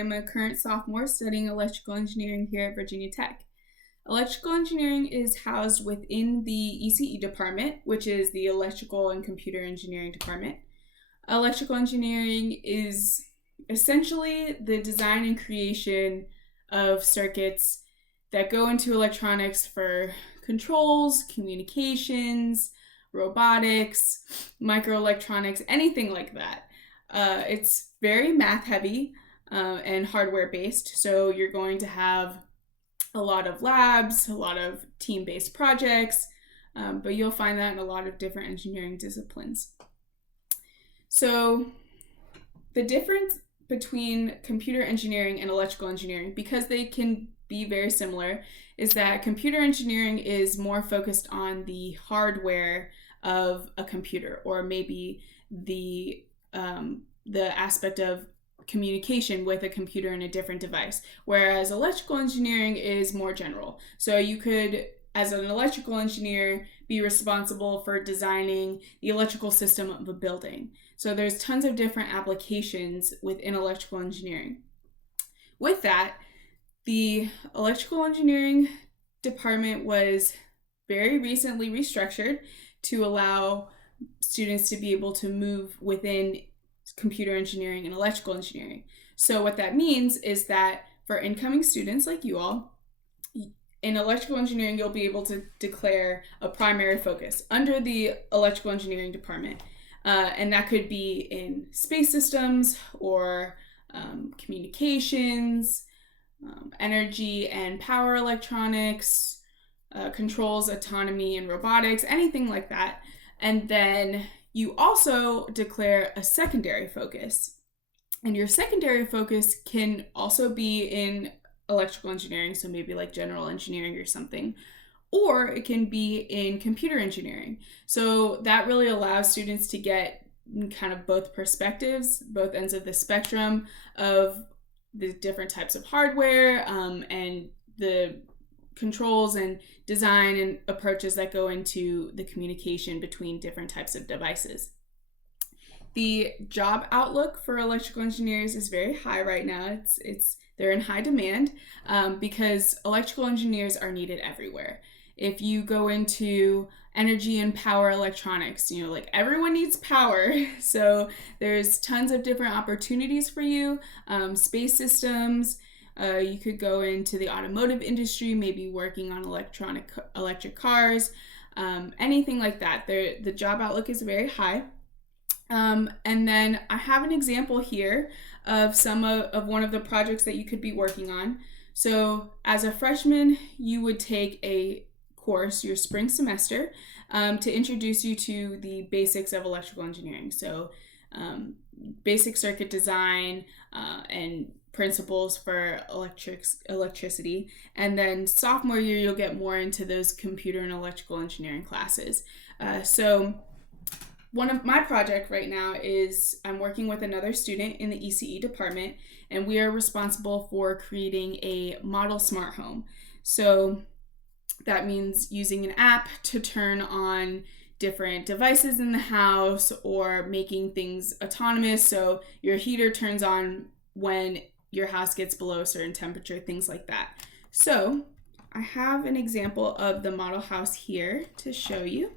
am a current sophomore studying electrical engineering here at Virginia Tech. Electrical engineering is housed within the ECE department, which is the Electrical and Computer Engineering department. Electrical engineering is essentially the design and creation of circuits that go into electronics for controls, communications, robotics, microelectronics, anything like that. It's very math heavy and hardware based, so you're going to have a lot of labs, a lot of team-based projects, but you'll find that in a lot of different engineering disciplines. So the difference between computer engineering and electrical engineering, because they can be very similar, is that computer engineering is more focused on the hardware of a computer, or maybe the aspect of communication with a computer in a different device, whereas electrical engineering is more general. So you could, as an electrical engineer, be responsible for designing the electrical system of a building. So there's tons of different applications within electrical engineering. With that, the electrical engineering department was very recently restructured to allow students to be able to move within computer engineering and electrical engineering. So what that means is that for incoming students like you all, in electrical engineering, you'll be able to declare a primary focus under the electrical engineering department. And that could be in space systems or communications, energy and power electronics, controls, autonomy, and robotics, anything like that. And then you also declare a secondary focus. And your secondary focus can also be in electrical engineering, so maybe like general engineering or something, or it can be in computer engineering. So that really allows students to get kind of both perspectives, both ends of the spectrum of the different types of hardware and the controls and design and approaches that go into the communication between different types of devices. The job outlook for electrical engineers is very high right now. They're in high demand because electrical engineers are needed everywhere. If you go into energy and power electronics, like everyone needs power. So there's tons of different opportunities for you. Space systems, you could go into the automotive industry, maybe working on electric cars, anything like that. The job outlook is very high. And then I have an example here of some of one of the projects that you could be working on. So as a freshman, you would take a course your spring semester to introduce you to the basics of electrical engineering. So basic circuit design and principles for electricity. And then sophomore year, you'll get more into those computer and electrical engineering classes. So one of my project right now is I'm working with another student in the ECE department, and we are responsible for creating a model smart home. So that means using an app to turn on different devices in the house or making things autonomous. So your heater turns on when your house gets below a certain temperature, things like that. So I have an example of the model house here to show you.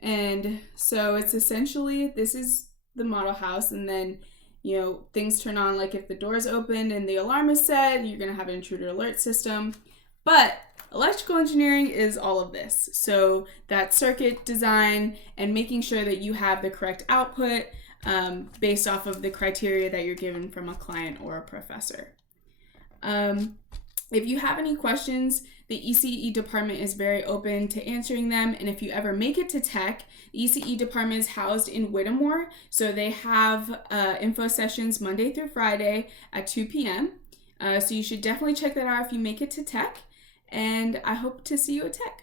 And so it's essentially, this is the model house, and then, things turn on, like if the door's open and the alarm is set, you're going to have an intruder alert system. But electrical engineering is all of this. So that circuit design and making sure that you have the correct output based off of the criteria that you're given from a client or a professor. If you have any questions, the ECE department is very open to answering them. And if you ever make it to tech, the ECE department is housed in Whittemore. So they have info sessions Monday through Friday at 2 p.m. So you should definitely check that out if you make it to tech. And I hope to see you at tech.